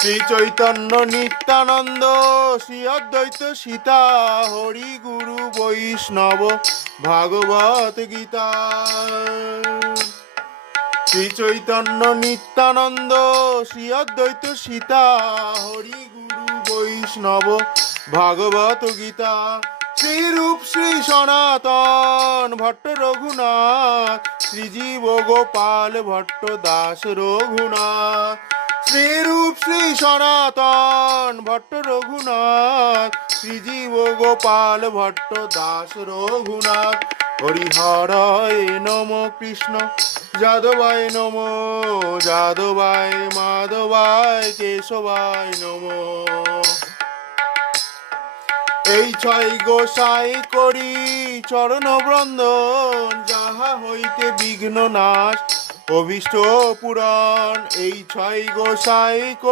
শ্রী চৈতন্য নিত্যানন্দ শ্রী অদ্বৈত সীতা হরি গুরু বৈষ্ণব ভাগবত গীতা। শ্রী চৈতন্য নিত্যানন্দ শ্রী অদ্বৈত সীতা হরি গুরু বৈষ্ণব ভাগবত গীতা। শ্রীরূপ শ্রী সনাতন ভট্ট রঘুনাথ শ্রীজীব গোপাল ভট্ট দাস রঘুনাথ। শ্রীরূপ শ্রী সনাতন ভট্ট রঘুনাথ শ্রীজীব গোপাল ভট্ট দাস রঘুনাথ। হরিহরায় নম কৃষ্ণ যাদবায় নম যাদবায় মাধবায় কেশবায় নম। এই ছয় গোসাই করি চরণ বন্দন যাহা হইতে বিঘ্ন নাশ অভীষ্ট পুরাণ। এই ছয় গোসাই